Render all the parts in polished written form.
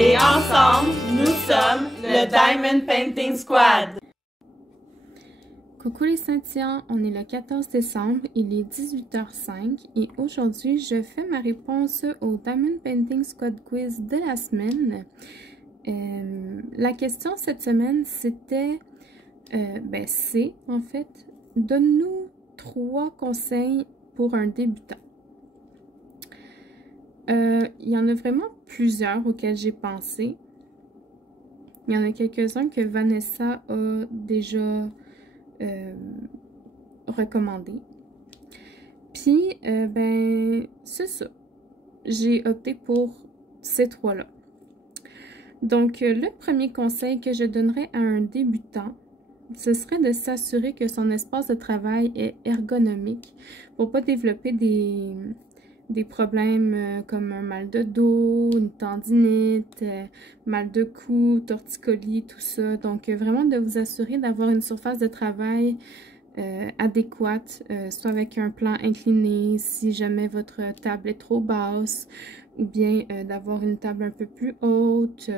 Et ensemble, nous sommes le Diamond Painting Squad. Coucou les Scintillants, on est le 14 décembre, il est 18h05 et aujourd'hui je fais ma réponse au Diamond Painting Squad Quiz de la semaine. La question cette semaine c'était, c'est en fait, donne-nous 3 conseils pour un débutant. Il y en a vraiment plusieurs auxquels j'ai pensé. Il y en a quelques-uns que Vanessa a déjà recommandé. Puis, c'est ça. J'ai opté pour ces 3-là. Donc, le premier conseil que je donnerais à un débutant, ce serait de s'assurer que son espace de travail est ergonomique pour ne pas développer des problèmes comme un mal de dos, une tendinite, mal de cou, torticolis, tout ça. Donc, vraiment de vous assurer d'avoir une surface de travail adéquate, soit avec un plan incliné, si jamais votre table est trop basse, ou bien d'avoir une table un peu plus haute,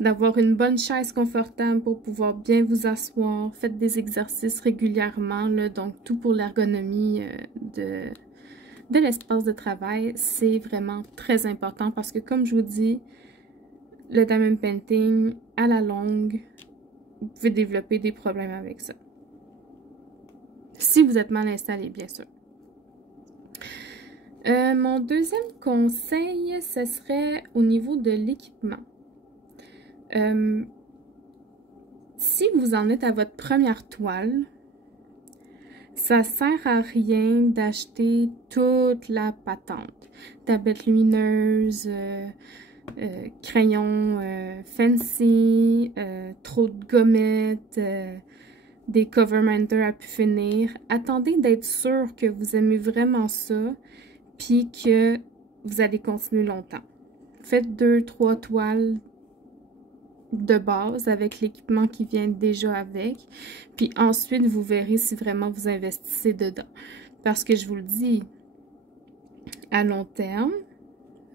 d'avoir une bonne chaise confortable pour pouvoir bien vous asseoir. Faites des exercices régulièrement, là, donc tout pour l'ergonomie de l'espace de travail, c'est vraiment très important parce que comme je vous dis, le diamond painting, à la longue, vous pouvez développer des problèmes avec ça. Si vous êtes mal installé, bien sûr. Mon deuxième conseil, ce serait au niveau de l'équipement. Si vous en êtes à votre première toile, ça sert à rien d'acheter toute la patente. Tablette lumineuse, crayon fancy, trop de gommettes, des cover minders à pu finir. Attendez d'être sûr que vous aimez vraiment ça, puis que vous allez continuer longtemps. Faites 2-3 toiles de base avec l'équipement qui vient déjà avec, puis ensuite vous verrez si vraiment vous investissez dedans, parce que je vous le dis, à long terme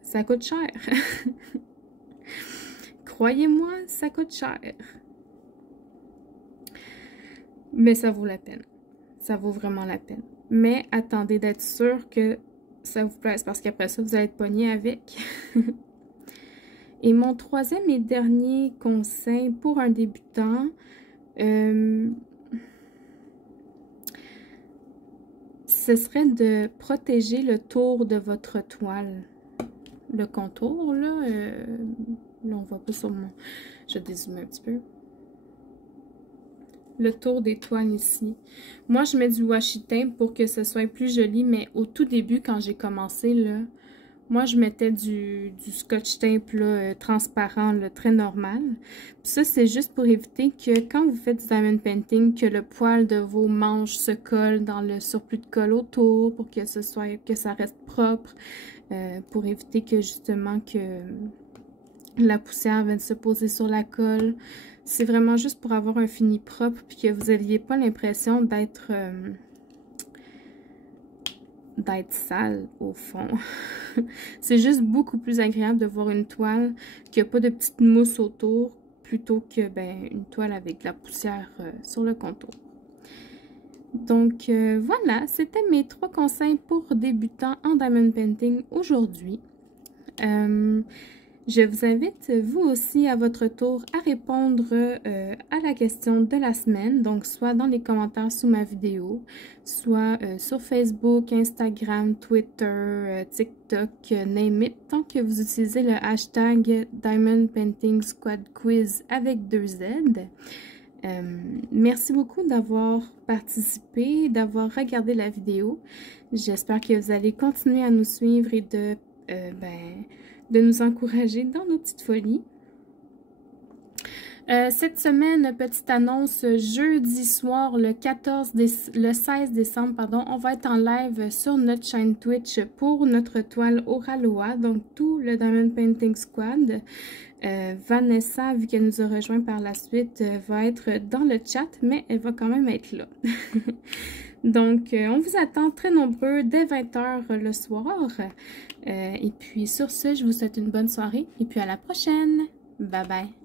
ça coûte cher. Croyez-moi, ça coûte cher, mais ça vaut la peine, ça vaut vraiment la peine. Mais attendez d'être sûr que ça vous plaise, parce qu'après ça vous allez être pogné avec. Et mon troisième et dernier conseil pour un débutant, ce serait de protéger le tour de votre toile. Le contour, là, on voit pas sur mon... Je vais dézoomer un petit peu. Le tour des toiles ici. Moi, je mets du washi tape pour que ce soit plus joli, mais au tout début, quand j'ai commencé, là, moi, je mettais du scotch tape là, transparent, là, très normal. Puis ça, c'est juste pour éviter que quand vous faites du diamond painting, que le poil de vos manches se colle dans le surplus de colle autour, pour que ça reste propre, pour éviter que justement que la poussière vienne se poser sur la colle. C'est vraiment juste pour avoir un fini propre, puis que vous n'aviez pas l'impression d'être sale au fond. C'est juste beaucoup plus agréable de voir une toile qui n'a pas de petite mousse autour plutôt que une toile avec de la poussière sur le contour. Donc voilà, c'était mes 3 conseils pour débutants en diamond painting aujourd'hui. Je vous invite, vous aussi, à votre tour, à répondre à la question de la semaine. Donc, soit dans les commentaires sous ma vidéo, soit sur Facebook, Instagram, Twitter, TikTok, name it. Tant que vous utilisez le hashtag Diamond Painting Squad Quiz avec 2 Z. Merci beaucoup d'avoir participé, d'avoir regardé la vidéo. J'espère que vous allez continuer à nous suivre et de nous encourager dans nos petites folies. Cette semaine, petite annonce, jeudi soir, le 16 décembre, pardon, on va être en live sur notre chaîne Twitch pour notre toile Oraloa, donc tout le Diamond Painting Squad. Vanessa, vu qu'elle nous a rejoint par la suite, va être dans le chat, mais elle va quand même être là. Donc, on vous attend très nombreux dès 20h le soir. Et puis, sur ce, je vous souhaite une bonne soirée et puis à la prochaine. Bye bye.